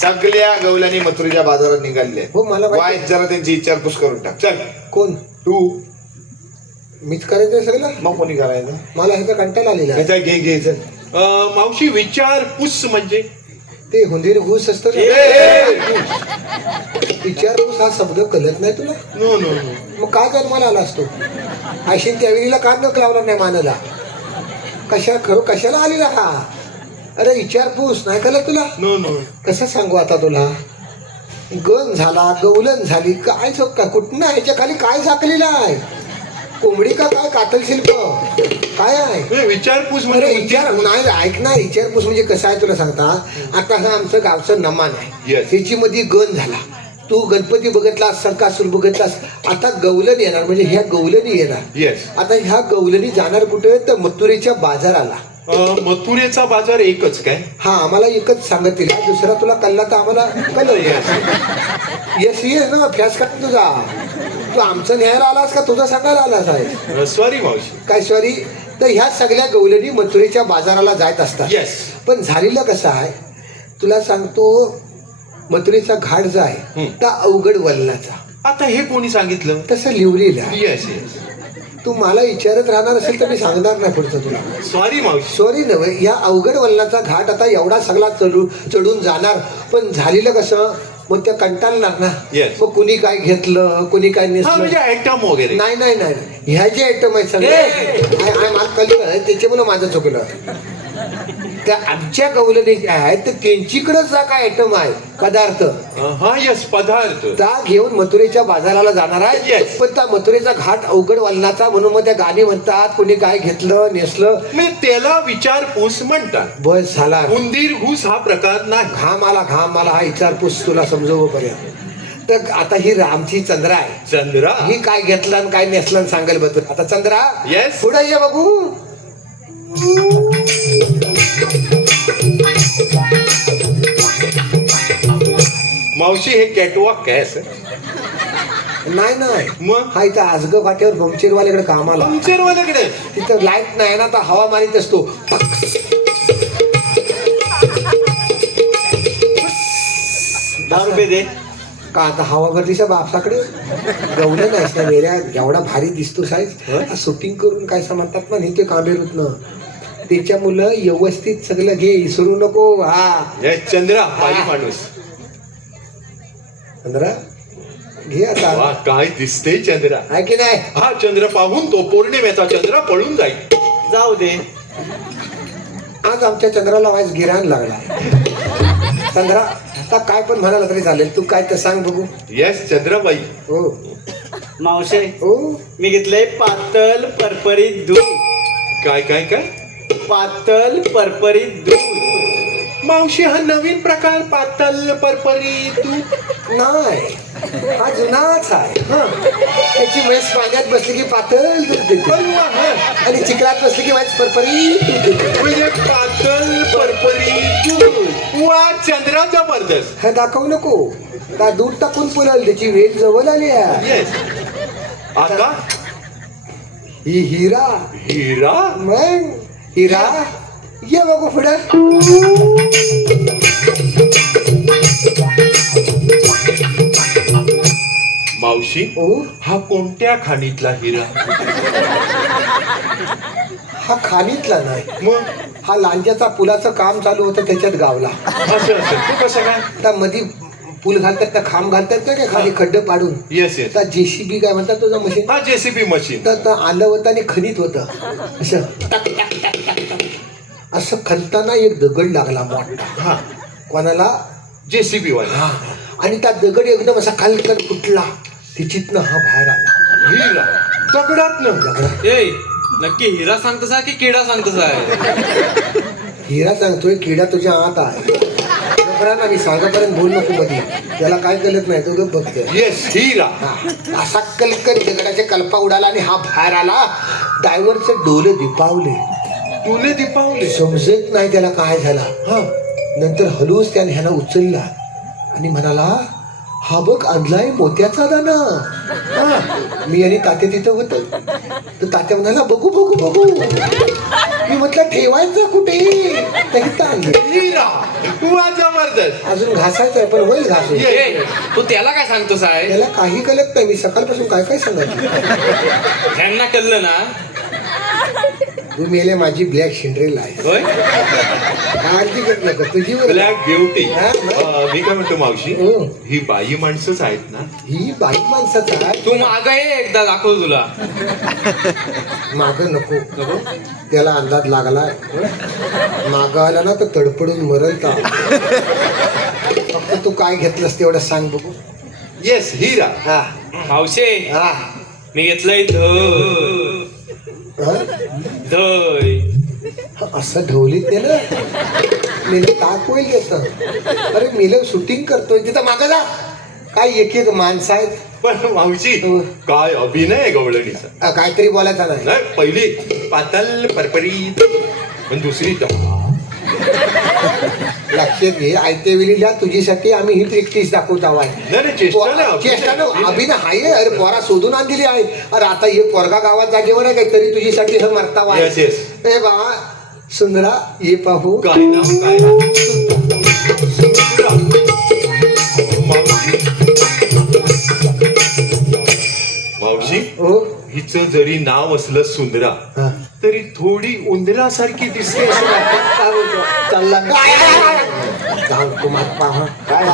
सगळ्या गवल्यानी मथुरेच्या बाजारात निघाले. हो मला वाईट जरा त्यांची विचारपूस करून टाक. चल. कोण? तू. मीच करायचं सगळं? मग कोणी करायचं? मला ह्याचा कंटाळा आलेला आहे. घे घे चल. मावशी विचारपूस म्हणजे ते हुंदीर घुस असतं ना. विचारपूस हा शब्द कळत नाही तुला? No no no. मग काय जन्माला आला असतो? आयशीन त्यावेळीला का नक लावला नाही मानाला? कशाला आलेला हा? अरे विचारपूस नाही कळत तुला? No no. कसं सांगू आता तुला? गण झाला, गवलन झाली, काय कुठनं ह्याच्या खाली काय झाकलेलं आहे? कोंबडी का काय कातल शिल्प काय आहे? विचारपूस अरे म्हणजे विचार नाही, ऐक ना. विचारपूस म्हणजे कसं आहे तुला सांगता. आता हा आमचं गावचं नमान आहे. Yes. ह्याची मध्ये गण झाला. तू गणपती बघितलास, संकासूर बघितलास. आता गवलन येणार म्हणजे ह्या गवलनी येणार. येस. आता ह्या गवलनी जाणार कुठे? तर मथुरेच्या बाजाराला. मथुरेचा बाजार एकच काय? हा आम्हाला एकच सांगतील. दुसरा तुला कळला तर आम्हाला कळलं. येस येस ना फॅस का तुझा? तू आमचं न्यायला आलास का तुझं सांगायला आलास आहे? सॉरी मावशी. काय सॉरी? तर ह्या सगळ्या गवलनी मथुरेच्या बाजाराला जात असतात. येस. पण झालेलं कसं आहे तुला सांगतो. मथुरेचा घाट जो आहे त्या अवघड वलनाचा. आता हे कोणी सांगितलं? तसं लिवलेलं आहे. Yes yes. तू मला विचारत राहणार असेल तर मी सांगणार नाही पुढचं तुला. सॉरी मावशी. सॉरी नव्हे. या अवघड वलनाचा घाट आता एवढा सगळा चढून जाणार. पण झालेलं कसं मग त्या कंटाळणार ना. Yes. मग कुणी काय घेतलं, कुणी काय नेसलं. म्हणजे आयटम वगैरे. नाही नाही नाही, ह्या जे आयटम आहेत सगळे मला कळलं त्याच्यामुळे माझं चुकलं. त्या आमच्या गवलनी जे आहेत ते त्यांच्याकडेच जा काय आयटम आहे पदार्थ. हा यस पदार्थ. त्या घेऊन मथुरेच्या बाजाराला जाणार आहे. Yes. पण त्या मथुरेचा घाट अवघड वलनाचा म्हणून मग त्या गाणी म्हणतात कुणी काय घेतलं नेसलं. म्हणजे त्याला विचारपूस म्हणतात. बस झाला. उंदीर घुस हा प्रकार नाही. घाम आला हा विचारपूस तुला समजव पर्यंत. तर आता ही आमची चंद्रा आहे. चंद्रा. ही काय घेतलं आणि काय नेसलं आणि सांगेल बघ. आता चंद्रा येस. पुढे ये बघू. मावशी हे कॅटवॉक काय असं? नाही नाही मग हा इथं आजग फाट्यावर पंक्चरवाल्याकडे कामाला. पंक्चरवाल्याकडे तिथं लाईट नाही ना तर हवा मारित असतो. 10 रुपये दे. का आता हवा भरलीस बापसाकडे? गवलं नाहीस ना वेऱ्या एवढा भारी दिसतो साहेब. शूटिंग करून काय म्हणतात ना ते कामेरूतनं. त्याच्या मुलं व्यवस्थित सगळं घे विसरू नको. हा चंद्रा बाई माणूस. चंद्रा घे आता. वा काय दिसते चंद्रा. आहे की नाही? हा चंद्र पाहून तो पौर्णिमेचा चंद्र पळून जाईल. जाऊ दे. आज आमच्या चंद्राला वाईस गिराण लागला. चंद्रा आता काय पण म्हणाला तरी चालेल. तू काय तर सांग बघू. येस चंद्राबाई. हो मावशे हो मी घेतलंय पातळ परपरीत दूध. काय काय काय? पातळ परपरीत दूध. मावशी हा नवीन प्रकार पातळ परपरी दूध. नाही हा जुनाच आहे. त्याची म्हैस पाण्यात बसली की पातळ दूध देते आणि चिखलात बसली की म्हैस परपरी दूध देते. म्हणजे पातळ परपरी दूध. वा चंद्रा जबरदस्त. हे दाखवू नको. का दूध टाकून पुरल त्याची वेळ जवळ आली आहे. येस. आता ही हिरा. हिरा. मग हिरा ये बघू पुढे. मावशी हा कोणत्या खाणीतला हिरा? हा खाणीतला नाही. मग हा लांज्याचा पुलाचं काम चालू होतं त्याच्यात गावला. असं तू कसं काय? त्या मध्ये पूल घालतात ना खांब घालतात ना काय खाली खड्डे पाडून. Yes yes. त्या JCB काय म्हणतात तुझं मशीन. हा JCB मशीन. तर आलं होतं आणि खणीत होतं असं टक टक टक टक टक. असं खणताना एक दगड लागला मोठा. हा कोणाला? JCB वाला. हा आणि त्या दगड एकदम असा खालकर फुटला. तिचितनं हा बाहेर आला. हिरा दगडात न. दगडात. ए नक्की हिरा सांगतस आहे की किडा सांगतस आहे? हिरा सांगतोय किडा तुझ्या आत आहे. ना मी सांगापर्यंत बोल नको मध्ये. त्याला काय कळत नाही तो गप बघतोय. येस हिरा. असा कलकल दगडाचे कल्पा उडाला आणि हा बाहेर आला. ड्रायव्हरचे डोले दिपावले. तुले दिपावले. समजत नाही त्याला काय झाला. हा नंतर हलूच त्याने ह्याला उचलला आणि म्हणाला हा बघ आणलाय मोत्याचा दाना. मी आणि तात्या तिथं होत. तर तात्या म्हणाला बघू बघू बघू. मी म्हटलं ठेवायचं कुठे तरी आणलं. हिरा वा जबरदस्त. अजून घासायचं आहे पण होईल घासून. ए, तू त्याला काय सांगतोस आहे? त्याला काही कळत नाही. मी सकाळपासून काय काय सांगायचं. त्यांना कळलं ना? तू मेले माझी ब्लॅक शिंड्रेला आहे. होय. काळजी करत नका तुझी वर- ब्लॅक ब्युटी. हा, मग? मी काय म्हणतो मावशी, हो. ही बाई माणसंच आहेत ना? ही बाई माणसाचा आहे. तू माग ये एकदा दाखव तुला. माग नको त्याला अंदाज लागलाय. माग आला ना तर तडपडून मरल का. फक्त तू काय घेतलंस तेवढं सांग बघू. येस हिरा. हा मावशे, हा मी घेतलंय हा? दय. असं ढवलीत नेलं मेलं ताक होईल घेतं. अरे मेलं शूटिंग करतोय तिथं मागं जा. काय एक एक माणसं आहेत. पण मावशी हो. काय अभिनय आहे गवळणीचा. काहीतरी बोलायचा नाही. नाही पहिली पातल परपरी पण दुसरी लक्षात घे आयत्या वेळीला तुझ्यासाठी आम्ही ही प्रॅक्टिस दाखवत आहोत. नाही चेष्टा नाही, चेष्टा नाही, अभिनय आहे. अरे पोरा शोधून आणलेली आहे. अरे आता हे पोरगा गावात जागेवर आहे काय तरी तुझ्यासाठी हे मरतावा आहे. Yes, yes. ए बाबा सुंदरा ये पाहू. काय नाव काय मावशी. मावशी हो हिचं जरी नाव असलं सुंदरा हा. तरी थोडी उंदरासारखी दिसते असं वाटतं. काय बोलतो? चालला जाऊ कुमार पहा काय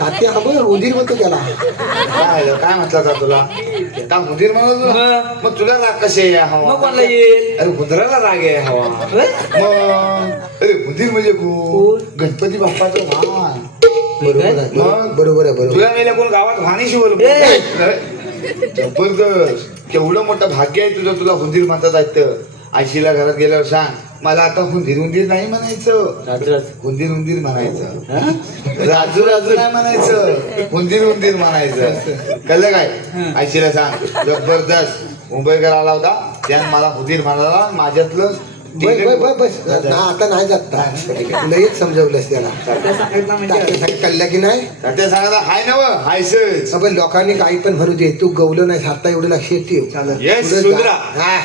तात्या हा बघ उंदीर म्हणतो त्याला. काय म्हटलं का तुला का हुंदीर म्हणत तुला? मग तुला राग कसे आहे हवा? मग कोणाला येईल? अरे हुंदराला राग आहे हवा. मग अरे हुंदीर म्हणजे कोण? गणपती बाप्पाचं भान. बरोबर आहे मग? बरोबर आहे बरोबर. तुला मेल्या कोण गावात वाणी शिवल. जबरदस्त. केवढं मोठं भाग्य आहे तुझं. तुला हुंदीर म्हणतात आहेत. आईशीला घरात गेल्यावर सांग मला आता हुंदीर हुंदीर नाही म्हणायचं. हुंदीर हुंदीर म्हणायचं. राजू राजू नाही म्हणायचं. हुंदीर हुंदीर म्हणायचं. कळलं काय? आईशीला सांग. जबरदस्त. मुंबईकर आला होता त्याने मला हुंदीर म्हणाला. माझ्यातलं बस बस बस बस ना आता नाही जात. लयच समजवलंस त्याला. तात्या कळलं की नाही. त्या सांगायला हाय नव हायसच. आपण लोकांनी काही पण भरू दे. तू गवलं नाही आता एवढं लक्षात ठेव. Yes, पुढं जा. सुंदरा. हा.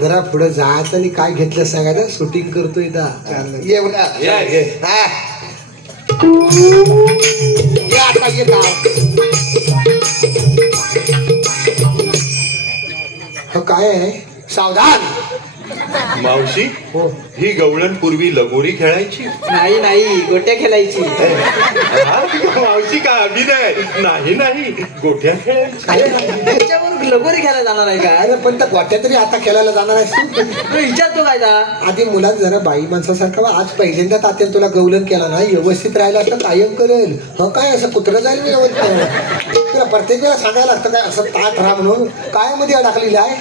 जरा पुढे जायचं आणि काय घेतलं सांगायचं. शूटिंग करतोय एवढा Yes, yes. हा. ये आता ये गाव. हा काय आहे सावधान. मावशी हो ही गवळण पूर्वी लगोरी खेळायची. नाही नाही गोट्या खेळायची. हा, मावशी काय अभिनय. नाही नाही गोठ्या खेळायची. त्याच्यावर लगोरी खेळायला जाणार आहे का? अरे पण त्या गोट्या तरी आता खेळायला जाणार आहेस तू? तू विचारतो काय जा? आधी मुलात जरा बाई माणसासारखा वा. आज पहिल्यांदा तात्याने तुला गवलन केला ना व्यवस्थित राहिला असतं कायम करेल. ह काय असं कुत्रं जाईल मी तुला प्रत्येक वेळा सांगायला लागतं काय असं ताट राहा म्हणून काय मध्ये अडकलेलं आहे.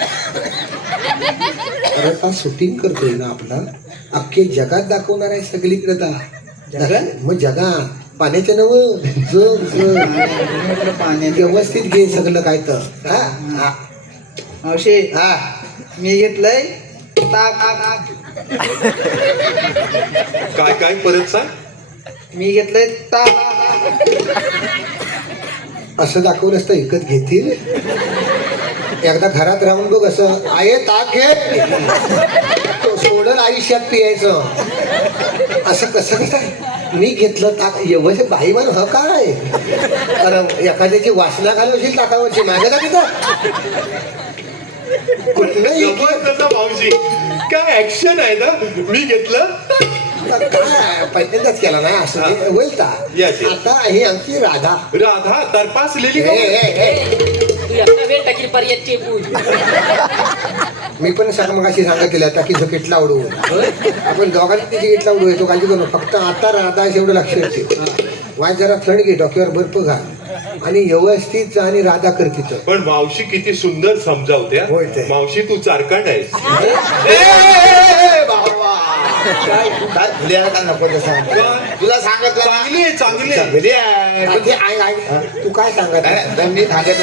अरे का शूटिंग करतोय ना आपला अख्खे जगात दाखवणार आहे सगळीकडे मग जगात पाण्याच्या नव व्यवस्थित घे सगळं काय तर. हा हा मावशी हा मी घेतलंय ताक. काय काय परत सांग. मी घेतलंय ताक. असं दाखवलं असतं विकत घेतील. एकदा घरात राहून बघ असं आहे ताक घे सोडल आयुष्यात पियायचं. असं कसं कसं मी घेतलं ताक व्यवस्थित बाई म्हण ह काय. अरे एखाद्याची वासना घालवशील ताकावरची मागे जा तिथं. कुठलं जबरदस्त मावशी काय ऍक्शन आहे ना. मी घेतलं काय पहिल्यांदाच केला ना असं ते होईल का. Yes, yes. आता ही आमची राधा. राधा तरपासलेली ए, गवळण. ए, ए. मी पण मगाशी सांगितलं टाकी जकेटला उडवू. आपण दोघांनी तिची इटला उडवू येतो काळजी करू. फक्त आता राधा एवढं लक्ष ठेव. वाय जरा थंड घे डोक्यावर बर्फ घाल आणि व्यवस्थित जा आणि राधा कर तिथं. पण मावशी किती सुंदर समजावते. होय ते. मावशी तू चारकांड आहेस. काय भुलियाला का नको तसं. तुला सांगत चांगली आहे चांगली आहे. चांगली आहे. पण ते आय आय तू काय सांगत आहे? अरे, मी सांगत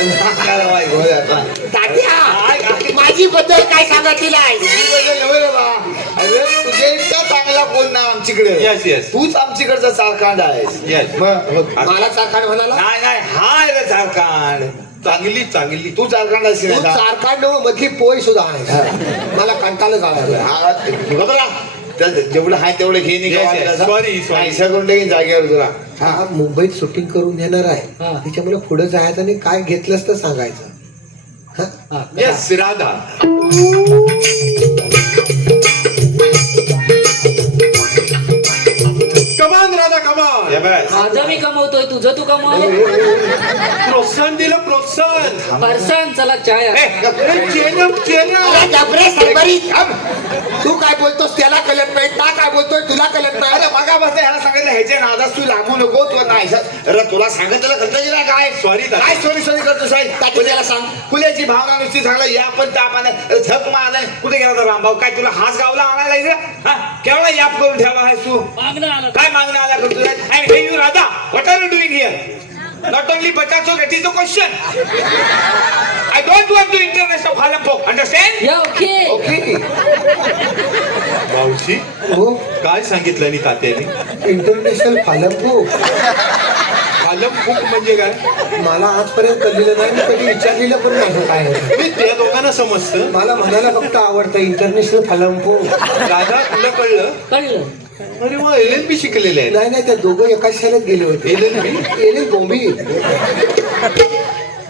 माझी बद्दल काय सांगत तिला. अरे तुझे इतका चांगला कोण ना आमच्याकडे. Yes, yes. तूच आमच्याकडचा चारकांड आहेस. Yes. मग मला चारखान म्हणाला. नाही नाही हाय रे चारकांड. चांगली चांगली तू चालकांड असेल तू आता. चारकांड मधली पोळी सुद्धा आणायची मला कंटाळच आला हा, बघा जेवढं आहे तेवढं घे नाही Yes, yes. Sorry, sorry. करून टाकीन जागेवर तुला. हा मुंबईत शूटिंग करून देणार आहे हा. त्याच्यामुळे पुढे जायचं आणि काय घेतलंस तर सांगायचं हा? हा. येस राधा कमान राधा कमान हे बघ. माझं मी कमवतोय तुझं तू कमव प्रोत्साहन दिलं प्रोत्साहन फरसान चला चाय ए, गप. चेनम अरे गबरे सरबरी, थांब. तू काय बोलतोस त्याला कळत नाही ता काय बोलतोय तुला कळत अरे नाही बघा बस ह्याला सांगितलं ह्याच्या नादास तू लागू नको तू नाही अरे तुला सांगितलं करता की नाही काय Sorry, दादा. काय सॉरी सॉरी करतो साहेब तात्या त्याला सांग. फुल्याची भावना नुसती सांगलं या पण ताप आलाय झक मारलाय कुठे गेला तर रामभाऊ काय तुला हाच गावला आणायला इथे हा केवढा याप करून ठेवला आहेस तू मागणं आलं काय मागणं आला करतो and hey you Radha what are you doing here Not only Batacho, that is the question. I don't want to international Halampo. Understand? या ओके Okay. मावशी हो काय सांगितलं नि तात्याने इंटरनॅशनल फालपो पालक फूक म्हणजे काय मला आजपर्यंत कळलेलं नाही मी कधी विचारलेलं पण नाही काय आहे. मी त्या दोघांना समजतं मला म्हणायला फक्त आवडतं इंटरनॅशनल फालंपो राधा तुला कळलं कळलं अरे वा LLB शिकलेले आहेत नाही नाही त्या दोघं एकाच शाळेत गेले होते LLB? एल बॉम्बे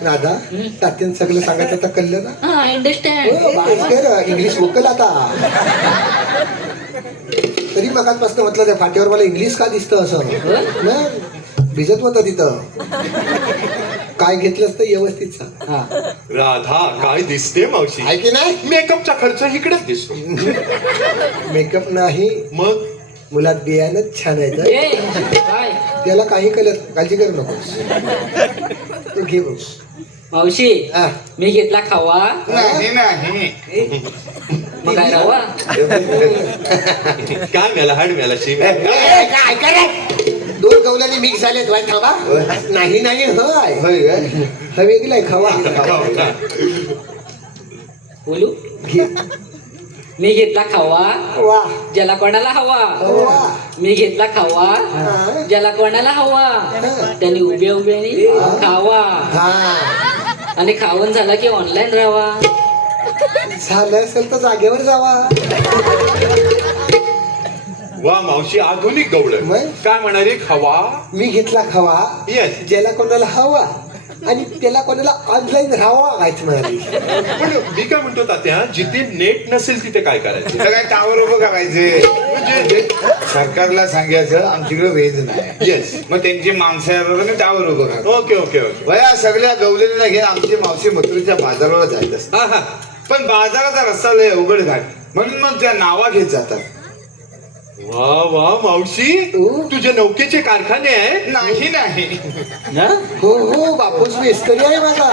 राधा तात्यान सगळं सांगायचं आता कळलं ना हा हो, अंडरस्टँड भास्कर इंग्लिश वोकल आता तरी मगाचपासून म्हटलं त्या फाट्यावर मला इंग्लिश का दिसतं असं नाही भिजत होतं तिथं काय घेतलंस तर व्यवस्थित सांग हा राधा काय दिसते मावशी आहे की नाही मेकअपचा खर्च इकडेच दिसतो मेकअप नाही मग मुलात बियाणंच छान आहे तर. ए काय त्याला काही कळत काळजी करू नकोस तू घे बघ मावशी हा. मी घेतला खावा नाही नाही मग काय रावा काय मेला हाड मेला शिव ए, काय ऐका रे दोन कौलाने मिक्स झालेत वाय थांबा नाही नाही हय होय काय? हा वेगळा आहे खावा बोलू घे मी घेतला खावा वा ज्याला कोणाला हवा वा मी घेतला खावा हा. ज्याला कोणाला हवा त्यांनी उभ्या उभ्यानी खावा हा आणि खावण झाला की ऑनलाईन राहावा झालं असेल तर जागेवर जावा वा मावशी आधुनिक गवळ मग? काय म्हणाले खवा मी घेतला खावा येस ज्याला कोणाला हवा आणि त्याला कोणाला ऑनलाईन राहावा कायच म्हणाली पण मी काय म्हणतो तात्या जिथे नेट नसेल तिथे काय करायचं तिथं काय टावर उभं करायचे म्हणजे सरकारला सांगायचं आमच्याकडे रेंज नाही येस मग त्यांची माणसं आहे टावर उभं करा ओके ओके ओके वया सगळ्या गवलेल्या घेऊन आमची मावशी मथुरीच्या बाजाराला जायचं असतं. हा हा पण बाजाराचा रस्ता लय अवघड घाट म्हणून मग त्या नावा घेत जातात वा वा मावशी तुझ्या नौकेचे कारखाने आहे नाही नाही हो हो बापूस मिस्त्री आहे माझा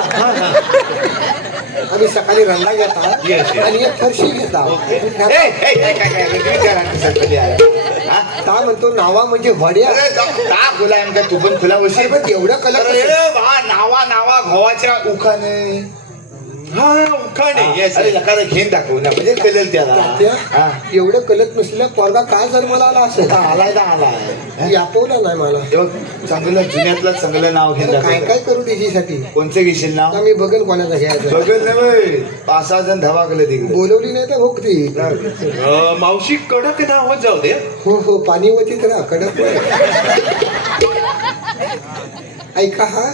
आम्ही सकाळी रंगा घेता Yes, yes. आणि एक फरशी घेता काय विचारा सरकारी आहे हा? का म्हणतो नावा म्हणजे वड्या अरे का खुला का तू पण खुला बसशील पण एवढं कलर अरे वा नावा नावा घोवाच्या उखाने हा उखाणे येस अरे एखादं घेऊन दाखव ना म्हणजे कळेल त्याला हा. एवढं कलत नसलं पोरगा काय जन्माला आला असेल आता आलाय ना आलाय यापवला नाही मला हे बघ, चांगलं जुन्यातलं चांगलं नाव घेऊन आता काय दाखव काय करू त्याच्यासाठी कोणचं घेशील नाव आता मी बघेल कोणाचं घ्यायचं बघत नाही 5-6 जण धवाकले तिकडे बोलवली नाही तर भोगती मावशी कडक नाव जाऊ दे हो हो पाणी होती तर कडक ऐका हा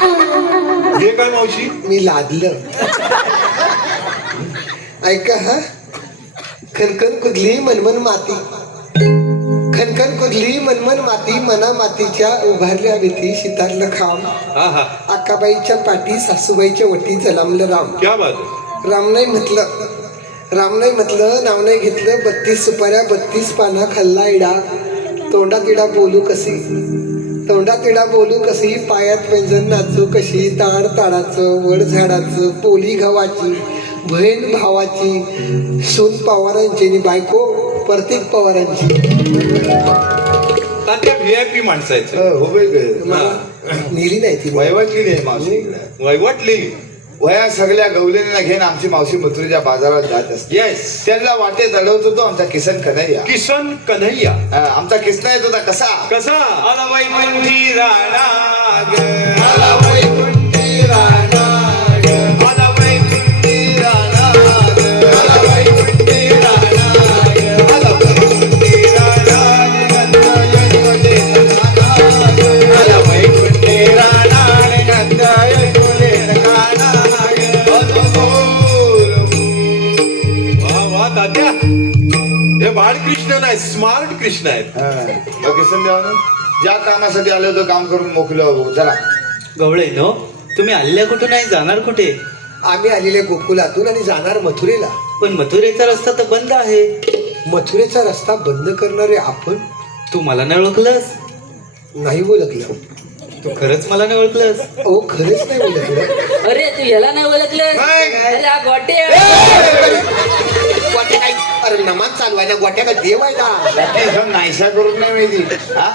हे काय मावशी मी लादलं ऐका हा खनखन कुदली मनमन माती खनखन कुदली मनमन माती मना मातीच्या उभारल्या भीती शितारलं खांब हा हा अक्काबाईच्या पाठी सासूबाईच्या वटी जलामलं राम क्या बात राम नाही म्हटलं नाव नाही घेतलं 32 सुपाऱ्या 32 पाना खाल्ला इडा तोंडात इडा बोलू कशी पायात पैंजण नाचू कशी ताड ताडाचं वड झाडाचं पोली गव्हाची बहीण भावाची सून पवारांची आणि बायको प्रत्येक पवारांची तात्या VIP माणसायचं हो बाई गं. मला नेली नाही ती वयवटली नाही मावशी इकडे वैवटलेली वया सगळ्या गवलेल्या घेऊन आमची मावशी मथुरीच्या बाजारात जात असते येस त्यांना वाटे चढवत होतो आमचा किसन कन्हैया किसन कन्हैया आमचा किसना येत होता कसा कसा आला वैकुंठी राणा ग. आला वैकुंठी नाही स्मार्ट कृष्ण आहेत. किसन देवानं ज्या कामासाठी आलो होतो काम करून मोकलो भाऊ चला. गवळे नो तुम्ही आलेल्या कुठे नाही जाणार कुठे? आम्ही आलेले गोकुलातून आणि जाणार मथुरेला. पण मथुरेचा रस्ता तर बंद आहे. मथुरेचा रस्ता बंद करणारे आपण तू मला नाही ओळखलंस? नाही ओळखलं. तू खरंच मला नाही ओळखलंस? अहो खरंच नाही ओळखलं. अरे तू याला नाही ओळखलं? नाही. अरे हा गोटे गोट्या काय? अरे नमाज चालू आहे ना, गोट्या का देव आहे का? नाहीसा करून नाही माहिती हा.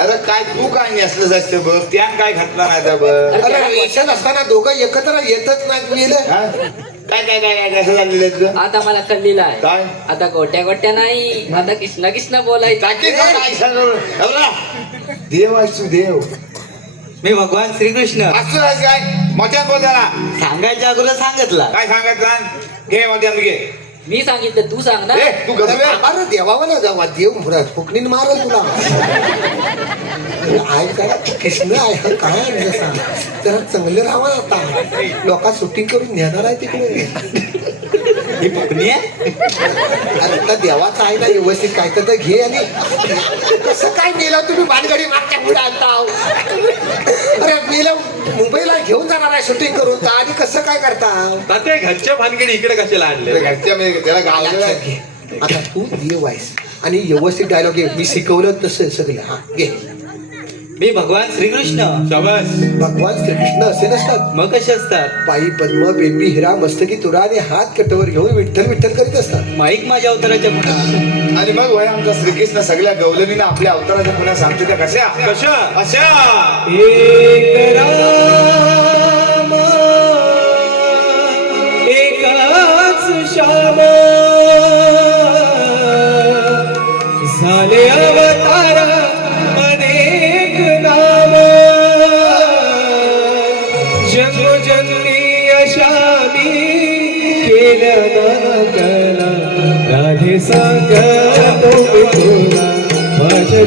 अरे काय तू काय नेसलंच असतं बघ त्यान काय घातला नाही तर बघ. अरे याच्यात असताना दोघं एकत्र येतच नाही गेलं. हा? काय काय काय काय कसं झालेलं आहे तुझं? आता मला कल्लीला आहे. काय? आता गोट्या गोट्या नाही, आता कृष्णा कृष्णा बोलायचं. टाकीत बघ नाहीसा करून. अबरा, देव आहेस तू देव. मी भगवान श्रीकृष्ण. असं आहेस काय मोठ्यात बोल त्याला. सांगायच्या अगोदर सांगितला. काय सांगायचं घे मोठ्यात घे. मी सांगितलं तू सांग ना. ए, तू गजरे. अरे देवावा ना जावा, देव फुकणीन मारल तुला. आहे का कृष्ण आहे हा काय आहे जसा जरा चांगलं राहावं आता. लोका शूटिंग करून नेणार आहे तिकडे. ही पत्नी आहे. अरे आता देवाचं आहे ना व्यवस्थित काय तर घे. आणि कसं काय नेलं तुम्ही बालगाडी मागच्या पुढे आणता? अरे मेलं मुंबईला घेऊन जाणार आहे शूटिंग करून आणि कसं काय करता? तात्या घरच्या भानगडी इकडे कशाला आणले? घरच्या त्याला गावलेलं आहे. आता तू देव आहेस आणि व्यवस्थित डायलॉग घे. मी शिकवलं तसं सगळं. हा घे. मी भगवान श्रीकृष्ण. शाबास. भगवान श्रीकृष्ण असे नसतात. मग कसे असतात? पायी पद्म बेंबी हिरा मस्तकी तुरा आणि हात कटवर घेऊन विठ्ठल विठ्ठल करीत असतात. माईक माझ्या अवताराच्या पुढे. आणि मग वय आमचा श्रीकृष्ण सगळ्या गवलनीनं आपल्या अवताराच्या पुन्हा सांगते त्या कशा कशा? अशा. एक राम एकाच श्याम झाले अवतार अनेक नाम जन्मोजन्मी अशा मी केल्या नानकला राधे सांग तो तुला माझ्या